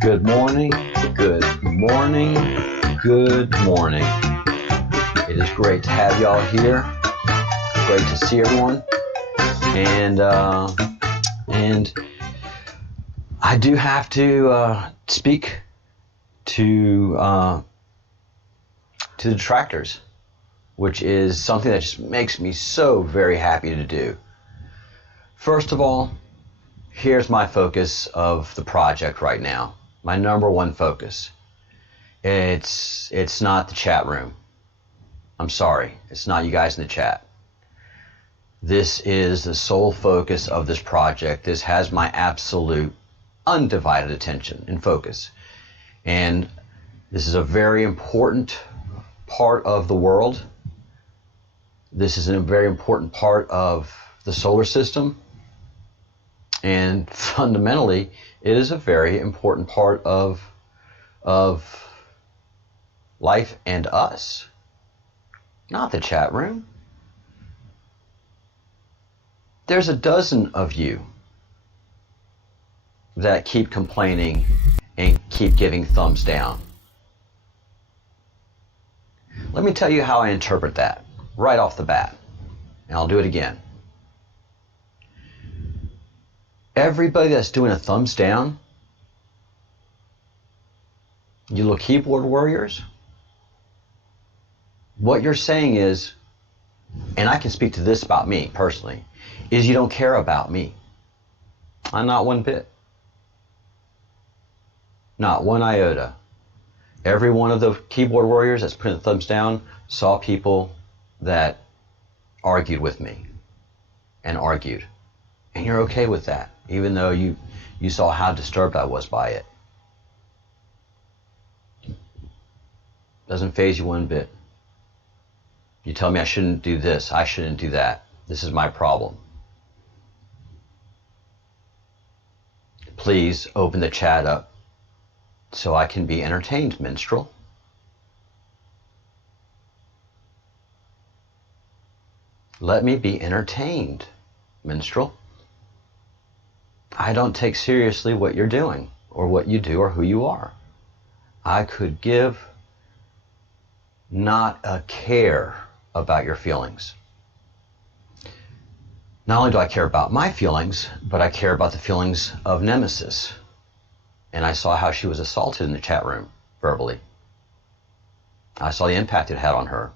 Good morning, good morning, good morning. It is great to have y'all here. Great to see everyone. And I do have to speak to the detractors, which is something that just makes me so very happy to do. First of all, here's my focus of the project right now. My number one focus. It's not the chat room. I'm sorry. It's not you guys in the chat. This is the sole focus of this project. This has my absolute undivided attention and focus. And this is a very important part of the world. This is a very important part of the solar system. And fundamentally, it is a very important part of life and us. Not the chat room. There's a dozen of you that keep complaining and keep giving thumbs down. Let me tell you how I interpret that right off the bat. And I'll do it again. Everybody that's doing a thumbs down, you little keyboard warriors, what you're saying is, and I can speak to this about me personally, is you don't care about me. I'm not one bit. Not one iota. Every one of the keyboard warriors that's putting the thumbs down saw people that argued with me and argued. And you're okay with that, even though you saw how disturbed I was by it. Doesn't faze you one bit. You tell me I shouldn't do this, I shouldn't do that. This is my problem. Please open the chat up so I can be entertained, minstrel. Let me be entertained, minstrel. I don't take seriously what you're doing, or what you do, or who you are. I could give not a care about your feelings. Not only do I care about my feelings, but I care about the feelings of Nemesis. And I saw how she was assaulted in the chat room, verbally. I saw the impact it had on her.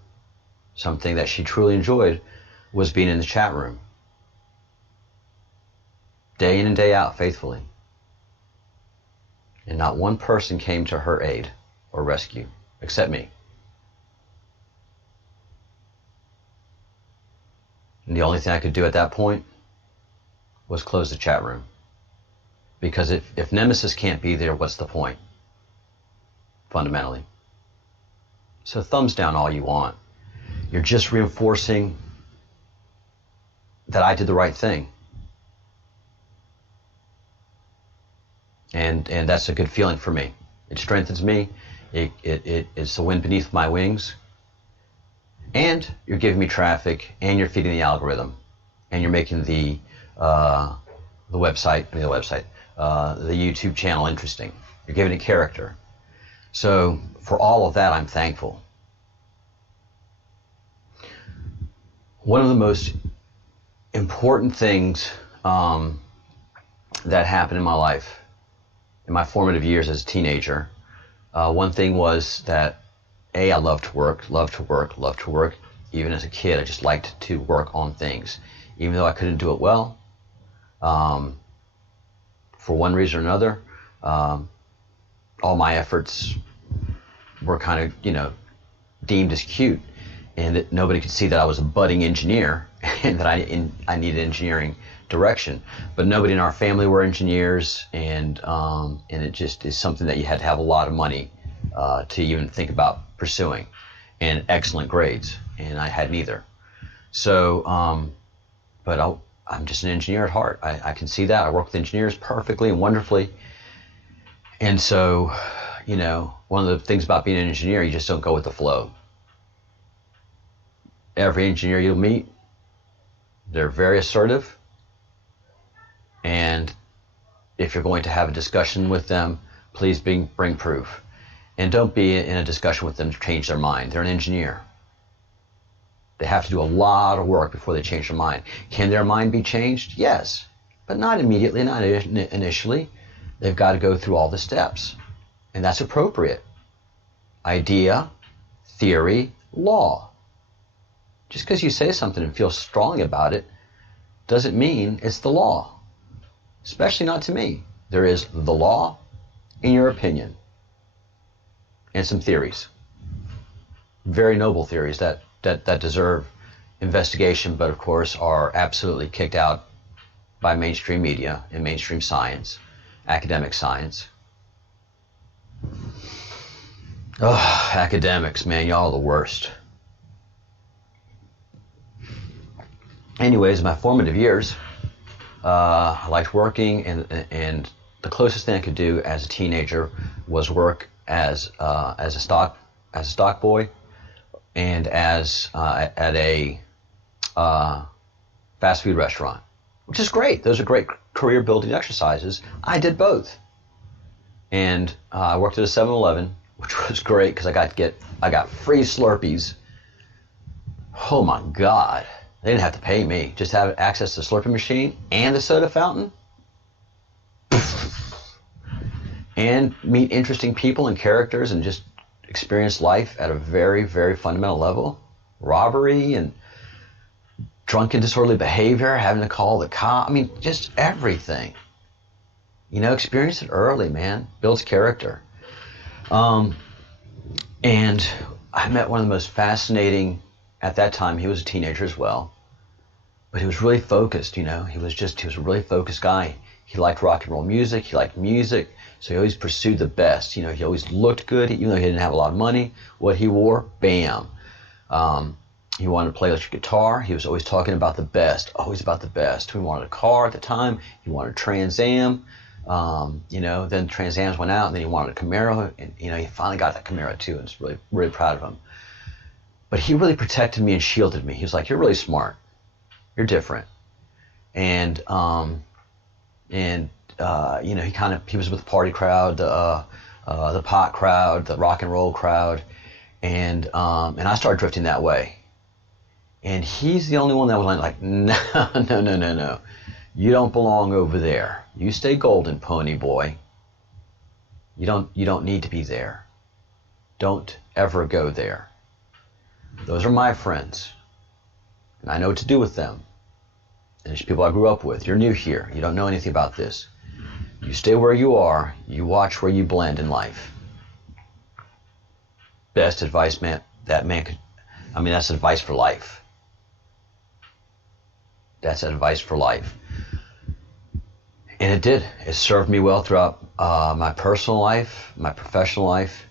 Something that she truly enjoyed was being in the chat room. Day in and day out, faithfully. And not one person came to her aid or rescue, except me. And the only thing I could do at that point was close the chat room. Because if Nemesis can't be there, what's the point? Fundamentally. So thumbs down all you want. You're just reinforcing that I did the right thing. And that's a good feeling for me. It strengthens me. It's the wind beneath my wings. And you're giving me traffic, and you're feeding the algorithm, and you're making the the YouTube channel interesting. You're giving it character. So for all of that, I'm thankful. One of the most important things that happened in my life, in my formative years as a teenager, one thing was that I loved to work. Even as a kid, I just liked to work on things, even though I couldn't do it well. For one reason or another, all my efforts were kind of, deemed as cute, and that nobody could see that I was a budding engineer and that I needed engineering direction. But nobody in our family were engineers, and it just is something that you had to have a lot of money to even think about pursuing, and excellent grades, and I had neither. So, but I'm just an engineer at heart. I can see that. I work with engineers perfectly and wonderfully. And so, one of the things about being an engineer, you just don't go with the flow. Every engineer you'll meet, they're very assertive. And if you're going to have a discussion with them, please bring proof. And don't be in a discussion with them to change their mind. They're an engineer. They have to do a lot of work before they change their mind. Can their mind be changed? Yes, but not immediately, not initially. They've got to go through all the steps, and that's appropriate. Idea, theory, law. Just because you say something and feel strongly about it doesn't mean it's the law, especially not to me. There is the law in your opinion, and some theories, very noble theories that deserve investigation, but of course are absolutely kicked out by mainstream media and mainstream science, academic science. Oh, academics, man, y'all are the worst. Anyways, my formative years, I liked working, and the closest thing I could do as a teenager was work as a stock boy, and at a fast food restaurant, which is great. Those are great career building exercises. I did both. And I worked at a 7-Eleven, which was great because I got free Slurpees. Oh my God. They didn't have to pay me. Just have access to the Slurpee machine and the soda fountain. And meet interesting people and characters and just experience life at a very, very fundamental level. Robbery and drunken disorderly behavior, having to call the cop. I mean, just everything. Experience it early, man. Builds character. And I met one of the most fascinating, at that time, he was a teenager as well, but he was really focused, he was a really focused guy. He liked rock and roll music. He liked music. So he always pursued the best. He always looked good, even though he didn't have a lot of money. What he wore, bam. He wanted to play electric guitar. He was always talking about the best, always about the best. He wanted a car at the time. He wanted a Trans Am. Then Trans Ams went out, and then he wanted a Camaro. And, he finally got that Camaro too, and I was really, really proud of him. But he really protected me and shielded me. He was like, "You're really smart. You're different." And he was with the party crowd, the pot crowd, the rock and roll crowd, and I started drifting that way. And he's the only one that was like, no, you don't belong over there. You stay golden, pony boy. You don't need to be there. Don't ever go there. Those are my friends, and I know what to do with them. And it's people I grew up with. You're new here. You don't know anything about this. You stay where you are. You watch where you blend in life. Best advice that man could. That's advice for life. That's advice for life. And it did. It served me well throughout my personal life, my professional life.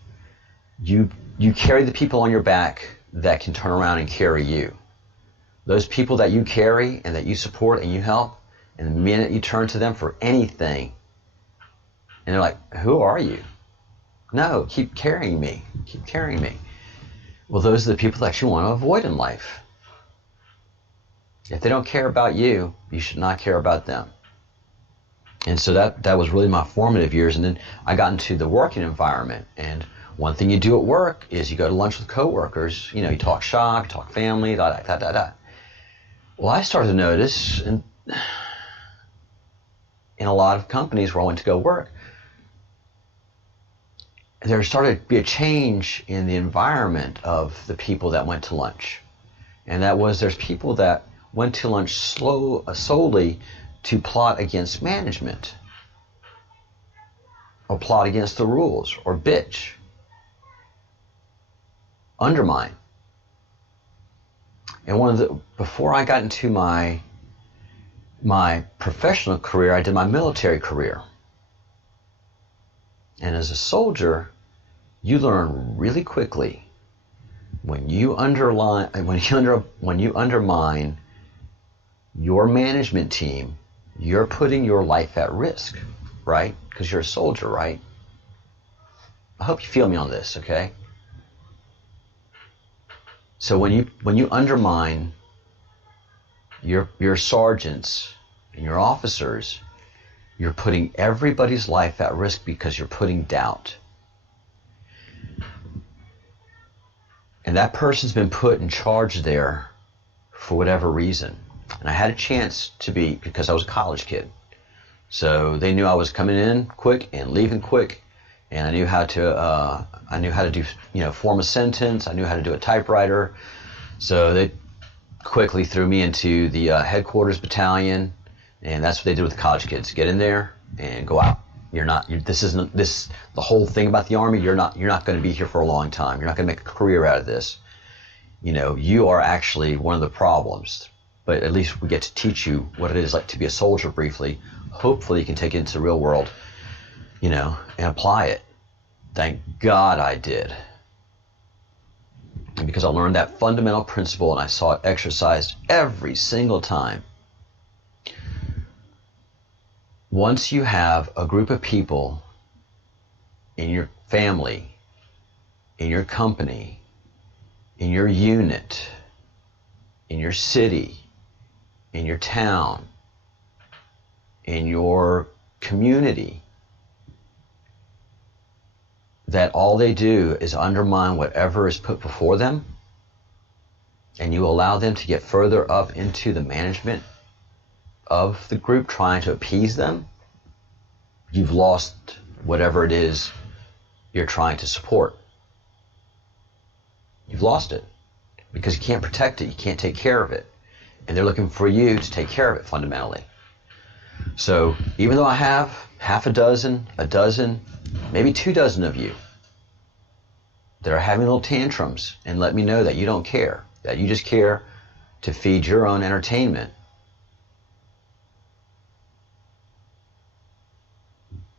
You carry the people on your back that can turn around and carry you. Those people that you carry and that you support and you help, and the minute you turn to them for anything, and they're like, "Who are you?" "No, keep carrying me. Keep carrying me." Well, those are the people that you want to avoid in life. If they don't care about you, you should not care about them. And so that was really my formative years. And then I got into the working environment. And one thing you do at work is you go to lunch with coworkers. You know, you talk shop, you talk family, da da da da. Well, I started to notice in a lot of companies where I went to go work, there started to be a change in the environment of the people that went to lunch. And that was, there's people that went to lunch solely to plot against management, or plot against the rules, or bitch, undermine. And before I got into my professional career, I did my military career. And as a soldier, you learn really quickly when you undermine your management team, you're putting your life at risk, right? Because you're a soldier, right? I hope you feel me on this, okay? So when you undermine your sergeants and your officers, you're putting everybody's life at risk because you're putting doubt. And that person's been put in charge there for whatever reason. And I had a chance to be, because I was a college kid. So they knew I was coming in quick and leaving quick. And I knew how to do, form a sentence. I knew how to do a typewriter. So they quickly threw me into the headquarters battalion. And that's what they did with the college kids. Get in there and go out. The whole thing about the Army, you're not going to be here for a long time. You're not going to make a career out of this. You are actually one of the problems. But at least we get to teach you what it is like to be a soldier briefly. Hopefully you can take it into the real world, and apply it. Thank God I did. And because I learned that fundamental principle and I saw it exercised every single time. Once you have a group of people in your family, in your company, in your unit, in your city, in your town, in your community, that all they do is undermine whatever is put before them, and you allow them to get further up into the management of the group trying to appease them, you've lost whatever it is you're trying to support. You've lost it because you can't protect it, you can't take care of it. And they're looking for you to take care of it fundamentally. So even though I have half a dozen, maybe 24 of you that are having little tantrums and let me know that you don't care, that you just care to feed your own entertainment,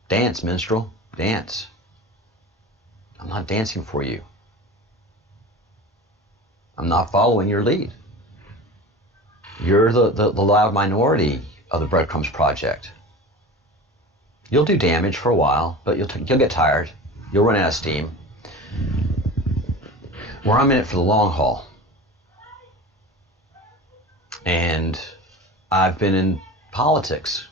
dance, minstrel, dance. I'm not dancing for you. I'm not following your lead. You're the loud minority of the Breadcrumbs project. You'll do damage for a while, but you'll get tired. You'll run out of steam. Where I'm in it for the long haul. And I've been in politics.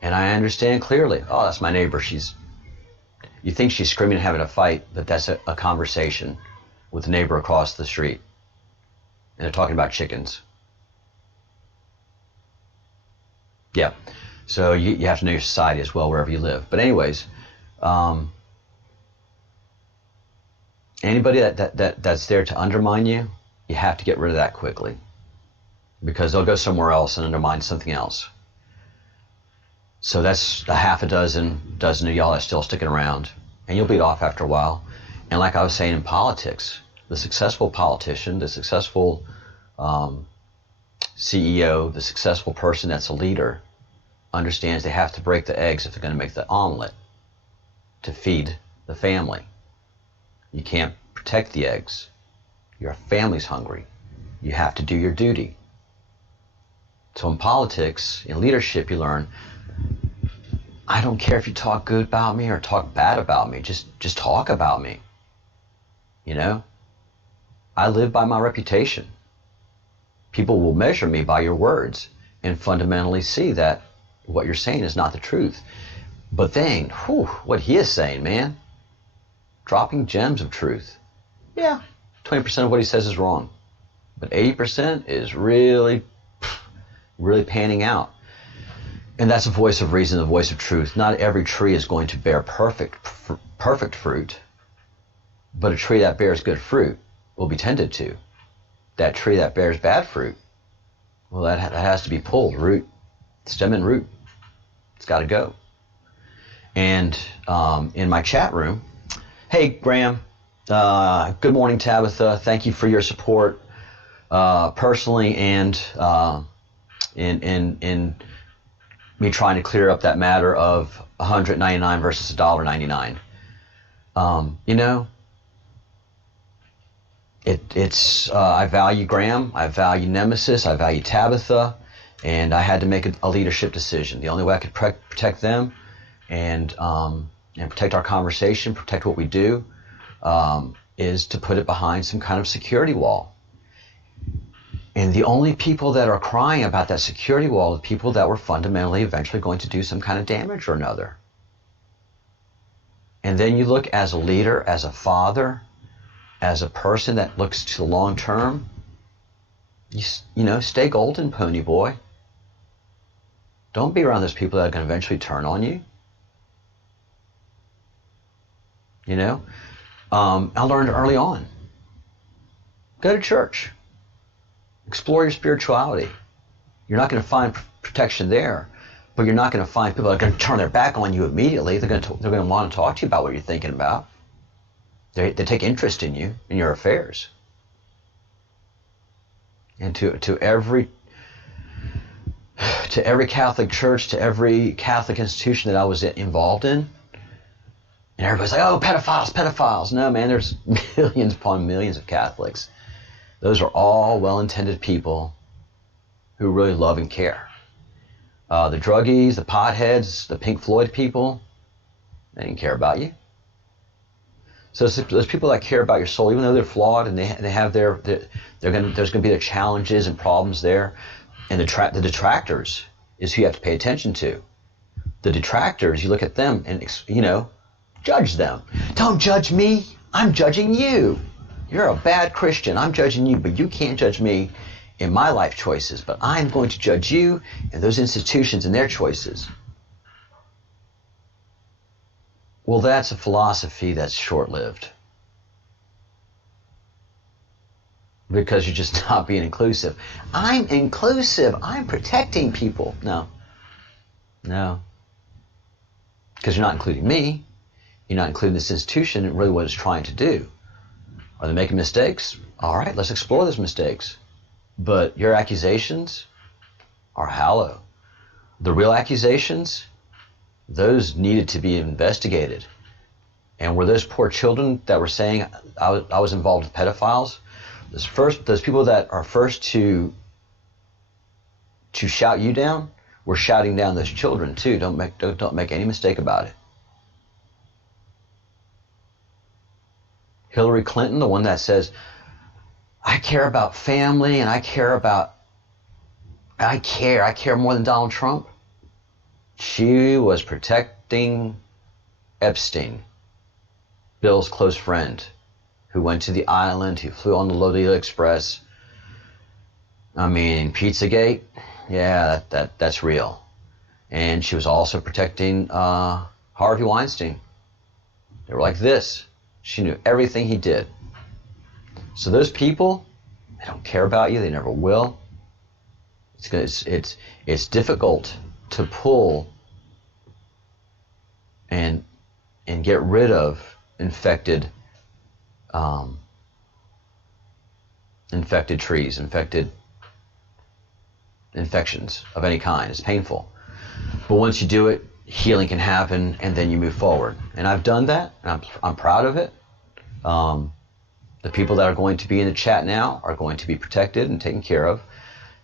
And I understand clearly, oh, that's my neighbor. You think she's screaming and having a fight, but that's a conversation with the neighbor across the street. And they're talking about chickens. Yeah. So you have to know your society as well, wherever you live. But anyways, anybody that's there to undermine you, you have to get rid of that quickly. Because they'll go somewhere else and undermine something else. So that's a half a dozen of y'all that's still sticking around. And you'll beat off after a while. And like I was saying in politics, the successful politician, the successful CEO, the successful person that's a leader, understands they have to break the eggs if they're going to make the omelet to feed the family. You can't protect the eggs. Your family's hungry. You have to do your duty. So in politics, in leadership, you learn, I don't care if you talk good about me or talk bad about me. Just talk about me. I live by my reputation. People will measure me by your words and fundamentally see that what you're saying is not the truth. But then, what he is saying, man, dropping gems of truth. Yeah, 20% of what he says is wrong. But 80% is really panning out. And that's a voice of reason, a voice of truth. Not every tree is going to bear perfect fruit, but a tree that bears good fruit will be tended to. That tree that bears bad fruit, well, that has to be pulled, root, stem and root. It's got to go. And in my chat room, hey, Graham, good morning, Tabitha. Thank you for your support personally and in me trying to clear up that matter of $199 versus $1.99. You know, I value Graham, I value Nemesis, I value Tabitha, and I had to make a leadership decision. The only way I could protect them and protect our conversation, protect what we do, is to put it behind some kind of security wall. And the only people that are crying about that security wall are people that were fundamentally eventually going to do some kind of damage or another. And then you look as a leader, as a father, as a person that looks to the long term, you know, stay golden, pony boy. Don't be around those people that are going to eventually turn on you. You know, I learned early on, go to church. Explore your spirituality. You're not going to find protection there, but you're not going to find people that are going to turn their back on you immediately. They're going to want to talk to you about what you're thinking about. They take interest in you, in your affairs. And to every Catholic church, to every Catholic institution that I was involved in, and everybody's like, oh, pedophiles, pedophiles. No, man, there's millions upon millions of Catholics. Those are all well-intended people who really love and care. The druggies, the potheads, the Pink Floyd people, they didn't care about you. So those people that care about your soul, even though they're flawed and they have there's going to be their challenges and problems there. And the detractors is who you have to pay attention to. The detractors, you look at them and, you know, judge them. Don't judge me. I'm judging you. You're a bad Christian. I'm judging you, but you can't judge me in my life choices. But I'm going to judge you and those institutions and their choices. Well, that's a philosophy that's short-lived. Because you're just not being inclusive. I'm inclusive. I'm protecting people. No. Because you're not including me. You're not including this institution and really what it's trying to do. Are they making mistakes? All right, let's explore those mistakes. But your accusations are hollow. The real accusations, those needed to be investigated. And were those poor children that were saying I was involved with pedophiles, those people that are first to shout you down were shouting down those children too. Don't make any mistake about it. Hillary Clinton, the one that says, I care about family and I care more than Donald Trump. She was protecting Epstein, Bill's close friend, who went to the island, who flew on the Lolita Express. I mean, Pizzagate, yeah, that's real. And she was also protecting Harvey Weinstein. They were like this. She knew everything he did. So those people, they don't care about you. They never will. It's difficult to pull and get rid of infected trees, infections of any kind. It's painful. But once you do it, healing can happen, and then you move forward. And I've done that, and I'm proud of it. The people that are going to be in the chat now are going to be protected and taken care of,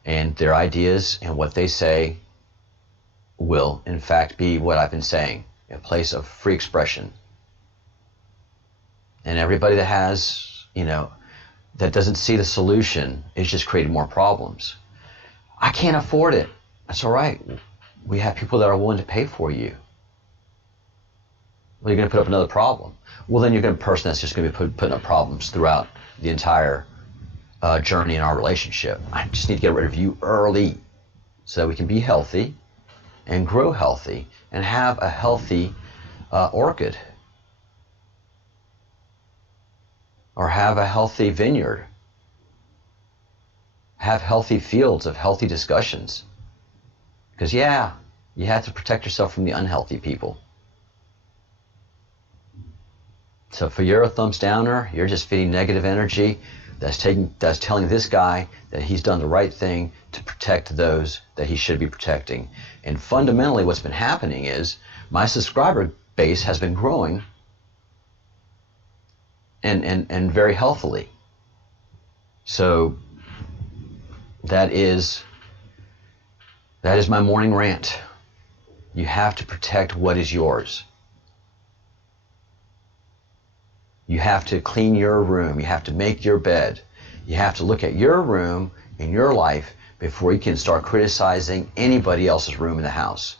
and their ideas and what they say will, in fact, be what I've been saying, a place of free expression. And everybody that has, you know, that doesn't see the solution is just creating more problems. I can't afford it. That's all right. We have people that are willing to pay for you. Well, you're going to put up another problem. Well, then you're going to be a person that's just going to be putting up problems throughout the entire journey in our relationship. I just need to get rid of you early so that we can be healthy and grow healthy and have a healthy orchid. Or have a healthy vineyard. Have healthy fields of healthy discussions. Because yeah, you have to protect yourself from the unhealthy people. So if you're a thumbs downer, you're just feeding negative energy that's telling this guy that he's done the right thing to protect those that he should be protecting. And fundamentally what's been happening is my subscriber base has been growing and very healthily. So that is my morning rant. You have to protect what is yours. You have to clean your room. You have to make your bed. You have to look at your room in your life before you can start criticizing anybody else's room in the house.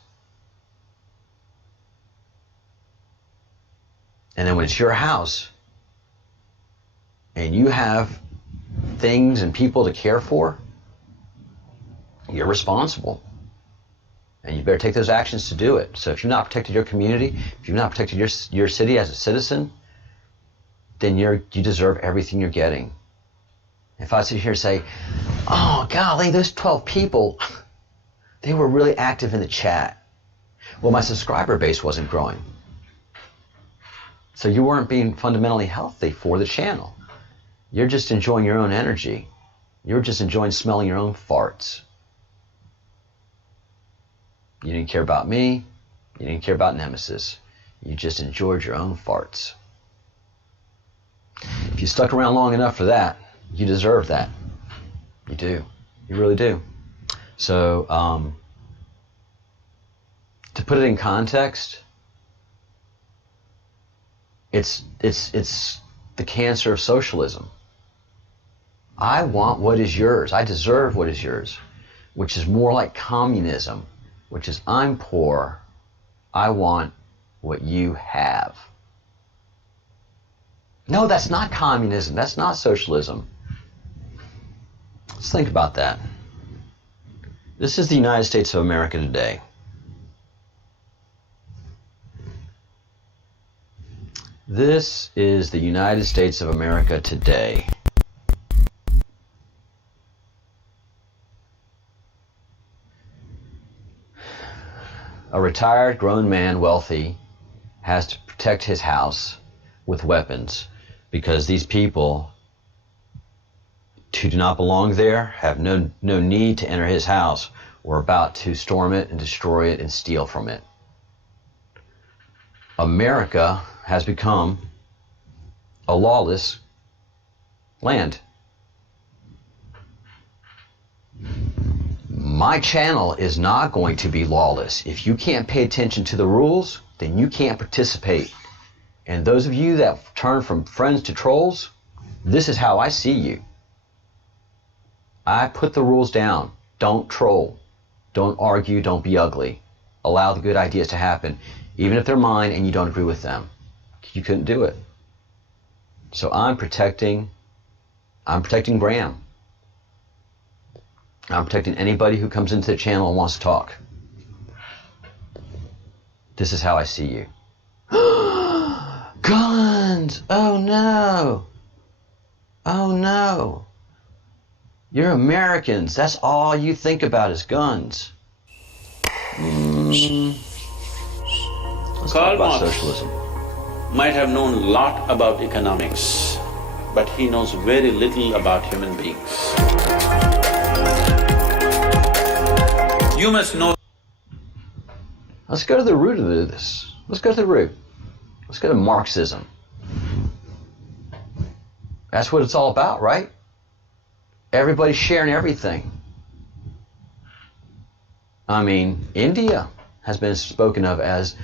And then when it's your house and you have things and people to care for, you're responsible. And you better take those actions to do it. So if you've not protected your community, if you've not protected your city as a citizen, then you deserve everything you're getting. If I sit here and say, oh golly, those 12 people, they were really active in the chat. Well, my subscriber base wasn't growing. So you weren't being fundamentally healthy for the channel. You're just enjoying your own energy. You're just enjoying smelling your own farts. You didn't care about me. You didn't care about Nemesis. You just enjoyed your own farts. If you stuck around long enough for that, you deserve that. You do. You really do. So, to put it in context, it's the cancer of socialism. I want what is yours. I deserve what is yours, which is more like communism, which is I'm poor. I want what you have. No, that's not communism. That's not socialism. Let's think about that. This is the United States of America today. This is the United States of America today. A retired grown man, wealthy, has to protect his house with weapons because these people who do not belong there have no need to enter his house. We're about to storm it and destroy it and steal from it. America has become a lawless land. My channel is not going to be lawless. If you can't pay attention to the rules, then you can't participate. And those of you that turn from friends to trolls, this is how I see you. I put the rules down. Don't troll. Don't argue. Don't be ugly. Allow the good ideas to happen, even if they're mine and you don't agree with them. You couldn't do it. So I'm protecting Graham. I'm protecting anybody who comes into the channel and wants to talk. This is how I see you. Guns! Oh no! Oh no! You're Americans. That's all you think about is guns. Let's talk about socialism. Might have known a lot about economics, but he knows very little about human beings. You must know. Let's go to the root of this. Let's go to the root. Let's go to Marxism. That's what it's all about, right? Everybody's sharing everything. I mean, India has been spoken of as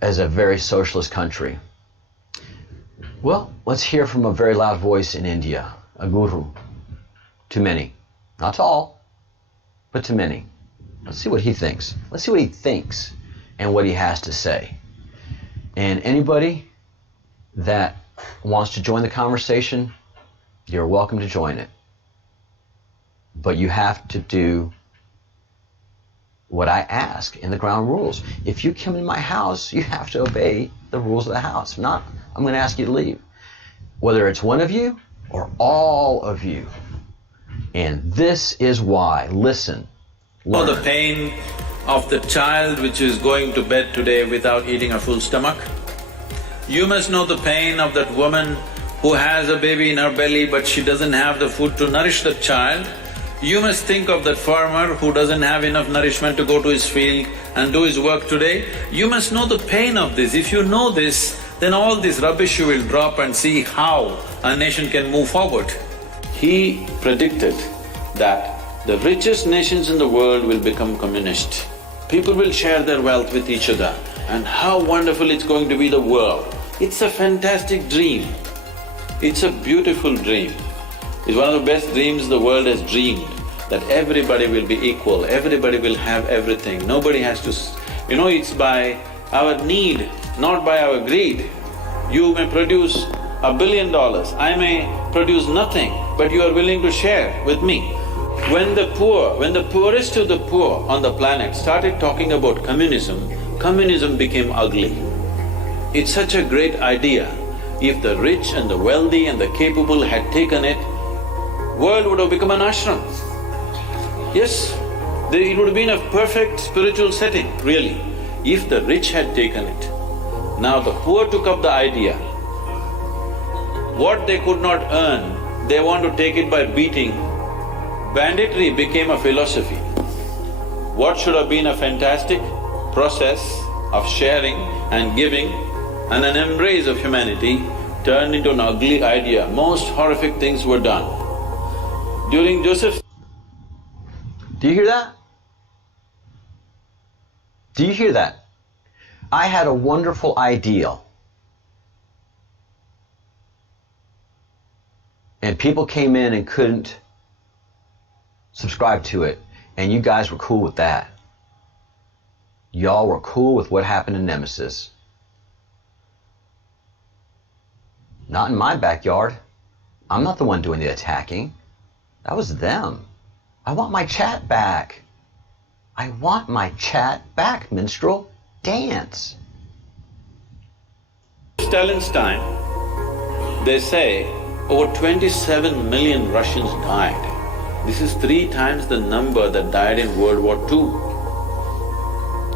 a very socialist country. Well, let's hear from a very loud voice in India. a guru to many. Not to all, but to many. Let's see what he thinks. Let's see what he thinks and what he has to say. And anybody that wants to join the conversation, you're welcome to join it. But you have to do what I ask in the ground rules. If you come in my house, you have to obey the rules of the house. If not, I'm going to ask you to leave. Whether it's one of you or all of you. And this is why. Listen. Learn. The pain of the child which is going to bed today without eating a full stomach. You must know the pain of that woman who has a baby in her belly but she doesn't have the food to nourish that child. You must think of that farmer who doesn't have enough nourishment to go to his field and do his work today. You must know the pain of this. If you know this, then all this rubbish you will drop and see how a nation can move forward. He predicted that the richest nations in the world will become communist. People will share their wealth with each other, and how wonderful it's going to be the world. It's a fantastic dream. It's a beautiful dream. It's one of the best dreams the world has dreamed, that everybody will be equal, everybody will have everything, nobody has to… it's by our need, not by our greed. You may produce $1 billion, I may produce nothing, but you are willing to share with me. When the poorest of the poor on the planet started talking about communism, communism became ugly. It's such a great idea. If the rich and the wealthy and the capable had taken it, world would have become an ashram. Yes, it would have been a perfect spiritual setting, really, if the rich had taken it. Now the poor took up the idea. What they could not earn, they want to take it by beating. Banditry became a philosophy. What should have been a fantastic process of sharing and giving and an embrace of humanity turned into an ugly idea. Most horrific things were done. During Joseph… Do you hear that? Do you hear that? I had a wonderful ideal. And people came in and couldn't subscribe to it, and you guys were cool with that. Y'all were cool with what happened in Nemesis. Not in my backyard. I'm not the one doing the attacking. That was them. I want my chat back. I want my chat back, minstrel. Dance. Stalin's time, they say over 27 million Russians died. This is 3 times the number that died in World War II.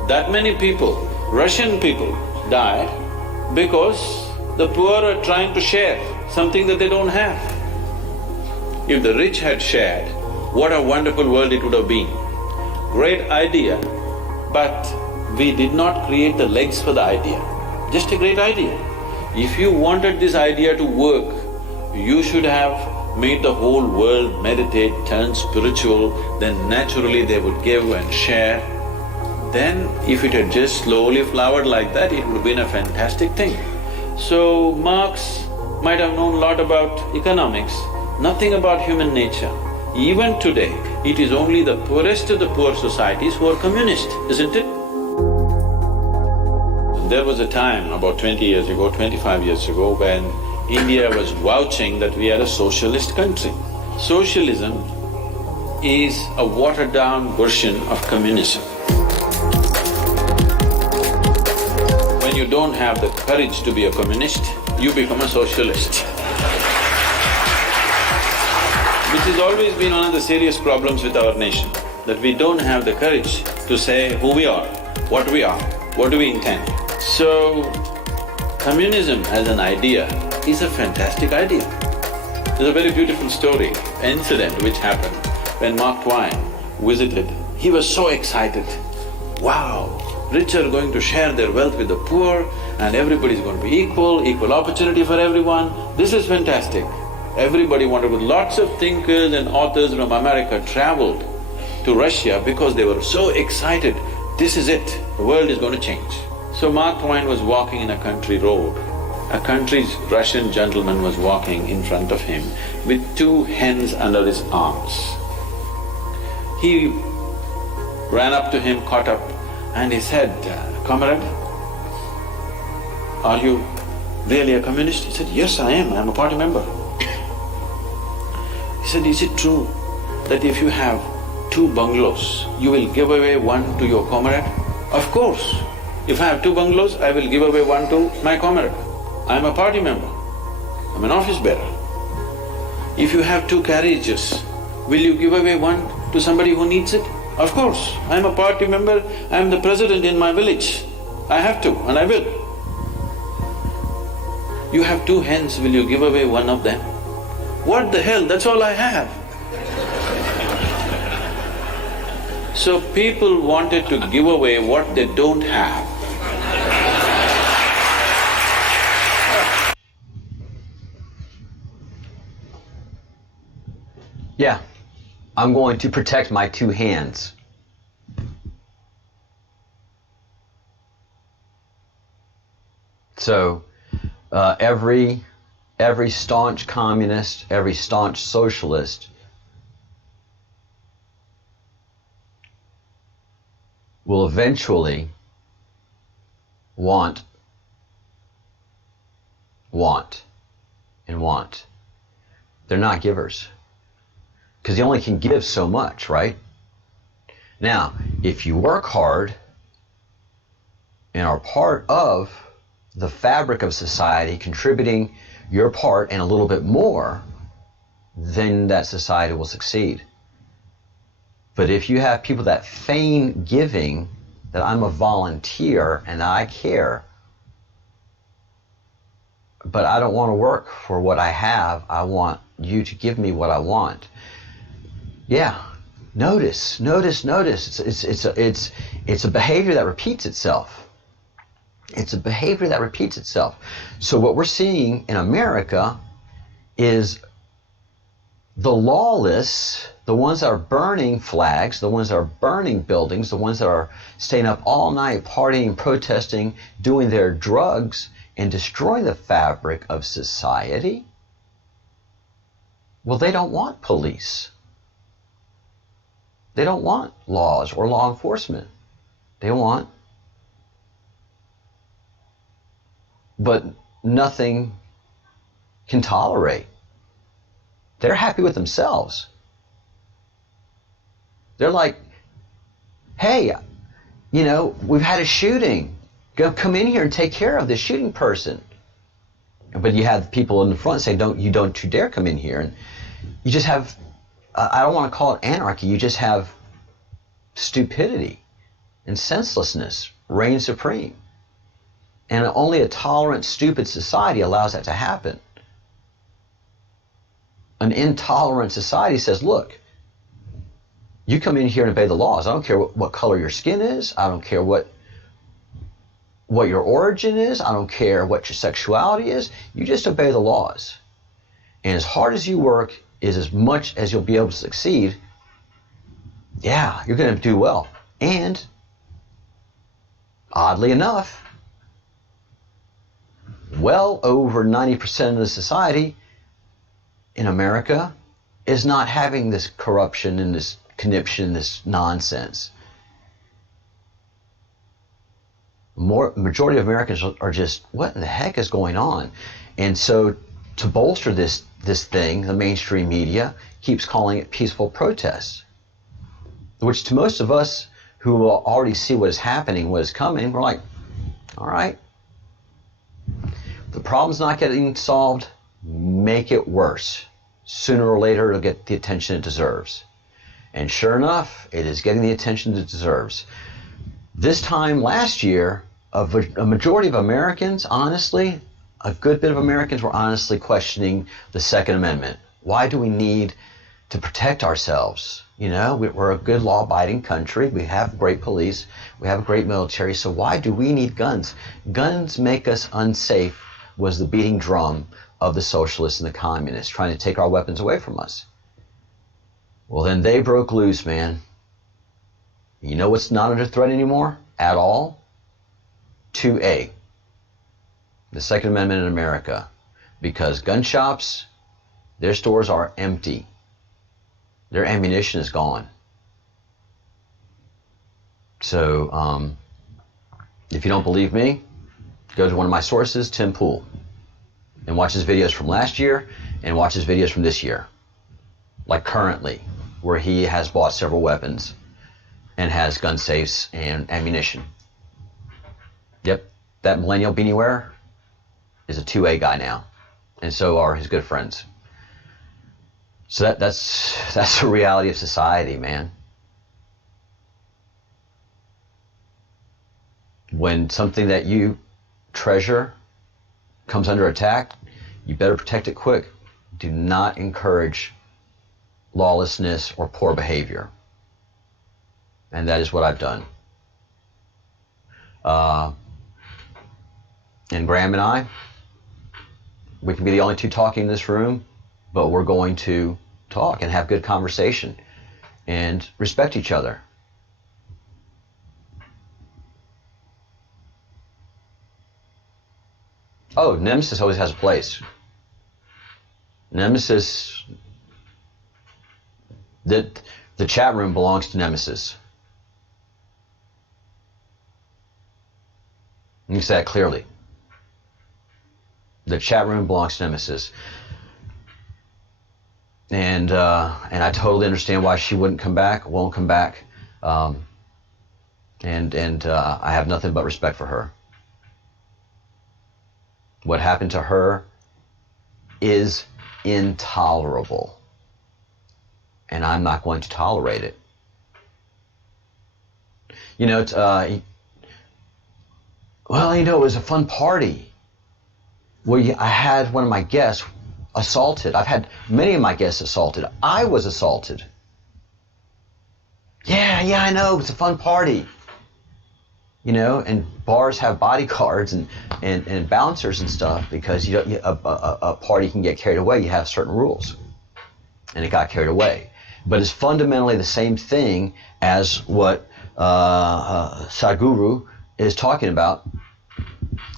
That many people, Russian people, died because the poor are trying to share something that they don't have. If the rich had shared, what a wonderful world it would have been. Great idea, but we did not create the legs for the idea. Just a great idea. If you wanted this idea to work, you should have made the whole world meditate, turn spiritual, then naturally they would give and share. Then if it had just slowly flowered like that, it would have been a fantastic thing. So Marx might have known a lot about economics, nothing about human nature. Even today, it is only the poorest of the poor societies who are communist, isn't it? There was a time about 20 years ago, 25 years ago, when India was vouching that we are a socialist country. Socialism is a watered-down version of communism. When you don't have the courage to be a communist, you become a socialist. Which has always been one of the serious problems with our nation, that we don't have the courage to say who we are, what do we intend. So, communism as an idea is a fantastic idea. There's a very beautiful story, incident which happened when Mark Twain visited. He was so excited. Wow, rich are going to share their wealth with the poor and everybody's going to be equal opportunity for everyone. This is fantastic. Everybody wanted, with lots of thinkers and authors from America traveled to Russia because they were so excited. This is it, the world is going to change. So Mark Twain was walking in a country road. A country Russian gentleman was walking in front of him. with two hens under his arms. He ran up to him, caught up, and he said, "Comrade, are you really a communist?" He said, "Yes, I am a party member." He said, "Is it true that if you have two bungalows, you will give away one to your comrade?" "Of course. If I have two bungalows, I will give away one to my comrade. I am a party member. I'm an office bearer. If you have two carriages, will you give away one to somebody who needs it?" "Of course. I am a party member. I am the president in my village. I have to and I will." "You have two hens, will you give away one of them?" "What the hell, that's all I have." So people wanted to give away what they don't have. Yeah, I'm going to protect my two hands. So every staunch communist, every staunch socialist will eventually want. They're not givers, because you only can give so much, right? Now, if you work hard and are part of the fabric of society, contributing your part and a little bit more, then that society will succeed. But if you have people that feign giving, that I'm a volunteer and I care, but I don't want to work for what I have, I want you to give me what I want. Yeah, notice. It's a behavior that repeats itself. It's a behavior that repeats itself. So what we're seeing in America is the lawless, the ones that are burning flags, the ones that are burning buildings, the ones that are staying up all night partying, protesting, doing their drugs, and destroying the fabric of society. Well, they don't want police. They don't want laws or law enforcement. They want, but nothing can tolerate. They're happy with themselves. They're like, "Hey, we've had a shooting. Come in here and take care of this shooting person." But you have people in the front saying, don't you dare come in here. And you just have, I don't want to call it anarchy, you just have stupidity and senselessness reign supreme. And only a tolerant, stupid society allows that to happen. An intolerant society says, look, you come in here and obey the laws. I don't care what color your skin is. I don't care what your origin is. I don't care what your sexuality is. You just obey the laws. And as hard as you work is as much as you'll be able to succeed. Yeah, you're going to do well. And oddly enough, well over 90% of the society in America is not having this corruption and this conniption, this nonsense. Majority of Americans are just, what in the heck is going on? And so to bolster this thing, the mainstream media keeps calling it peaceful protest, which to most of us who already see what is happening, what is coming, we're like, all right, the problem's not getting solved, make it worse. Sooner or later it'll get the attention it deserves. And sure enough, it is getting the attention it deserves. This time last year, a majority of Americans, honestly, a good bit of Americans were honestly questioning the Second Amendment. Why do we need to protect ourselves? We're a good law-abiding country. We have great police. We have a great military. So why do we need guns? Guns make us unsafe, was the beating drum of the socialists and the communists, trying to take our weapons away from us. Well, then they broke loose, man. You know what's not under threat anymore at all? 2A, the Second Amendment in America. Because gun shops, Their stores are empty. Their ammunition is gone. So, if you don't believe me, go to one of my sources, Tim Pool, and watch his videos from last year and watch his videos from this year, like currently, where he has bought several weapons and has gun safes and ammunition. Yep, that millennial beanie wearer is a 2A guy now, and so are his good friends. So that's the reality of society, man. When something that you treasure comes under attack, you better protect it quick. Do not encourage lawlessness or poor behavior. And that is what I've done. And Graham and I, we can be the only two talking in this room, but we're going to talk and have good conversation and respect each other. Oh, Nemesis always has a place. Nemesis, the chat room belongs to Nemesis. Let me say that clearly. The chat room belongs to Nemesis. And I totally understand why she won't come back. And I have nothing but respect for her. What happened to her is intolerable. And I'm not going to tolerate it. You know, it was a fun party. Well, I had one of my guests assaulted. I've had many of my guests assaulted. I was assaulted. Yeah, I know. It's a fun party. You know, and bars have bodyguards and bouncers and stuff because a party can get carried away. You have certain rules. And it got carried away. But it's fundamentally the same thing as what Sadhguru is talking about.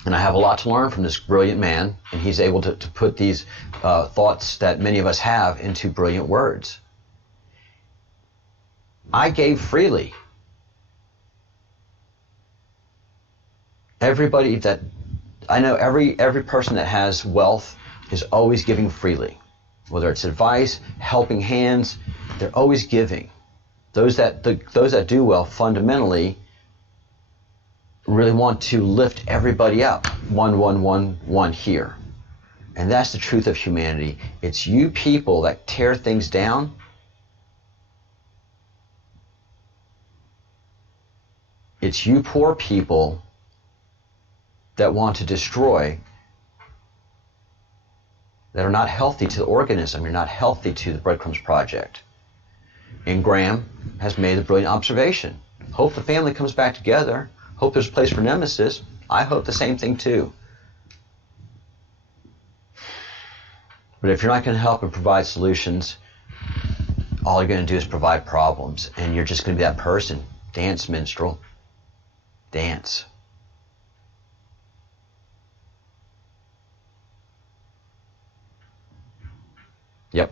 And I have a lot to learn from this brilliant man. And he's able to put these thoughts that many of us have into brilliant words. I gave freely. Everybody that I know, every person that has wealth is always giving freely. Whether it's advice, helping hands, they're always giving. Those that do well fundamentally really want to lift everybody up. One here. And that's the truth of humanity. It's you people that tear things down. It's you poor people that want to destroy, that are not healthy to the organism. You're not healthy to the Breadcrumbs Project. And Graham has made a brilliant observation. Hope the family comes back together. Hope there's a place for Nemesis. I hope the same thing too. But if you're not going to help and provide solutions, all you're going to do is provide problems. And you're just going to be that person. Dance, minstrel. Dance. Yep.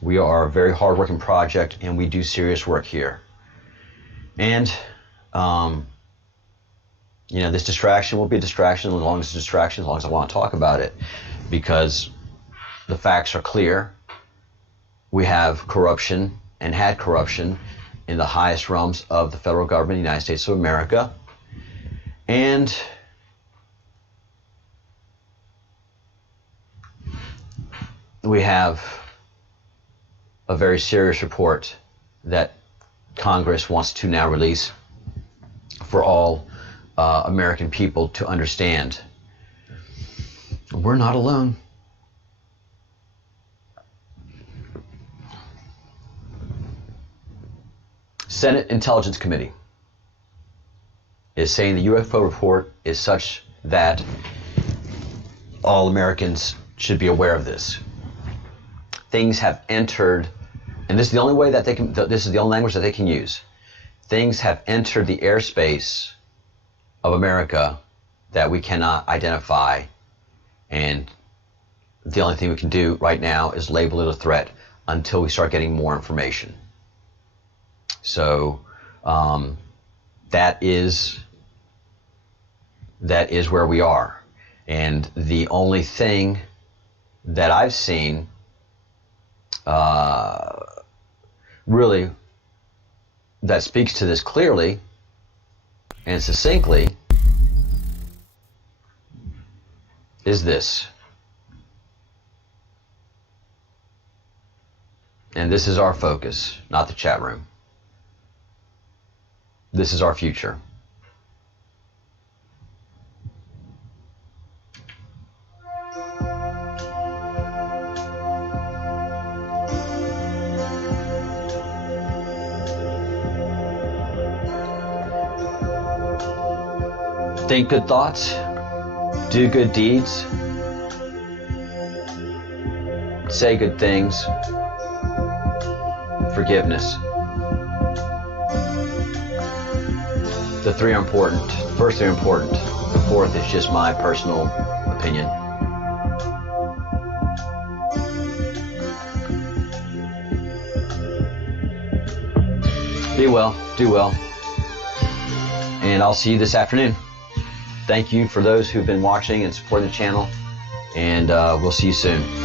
We are a very hard-working project, and we do serious work here. And, this distraction will be a distraction as long as it's a distraction, as long as I want to talk about it, because the facts are clear. We have corruption and had corruption in the highest realms of the federal government of the United States of America. And we have a very serious report that Congress wants to now release for all American people to understand. We're not alone. Senate Intelligence Committee is saying the UFO report is such that all Americans should be aware of this. Things have entered, and this is the only way that they can, this is the only language that they can use. Things have entered the airspace of America that we cannot identify and the only thing we can do right now is label it a threat until we start getting more information. So that is where we are. And the only thing that I've seen really that speaks to this clearly and succinctly is this. And this is our focus, not the chat room. This is our future. Think good thoughts, do good deeds, say good things, forgiveness. The three are important. The first three are important. The fourth is just my personal opinion. Be well, do well, and I'll see you this afternoon. Thank you for those who've been watching and supporting the channel, and we'll see you soon.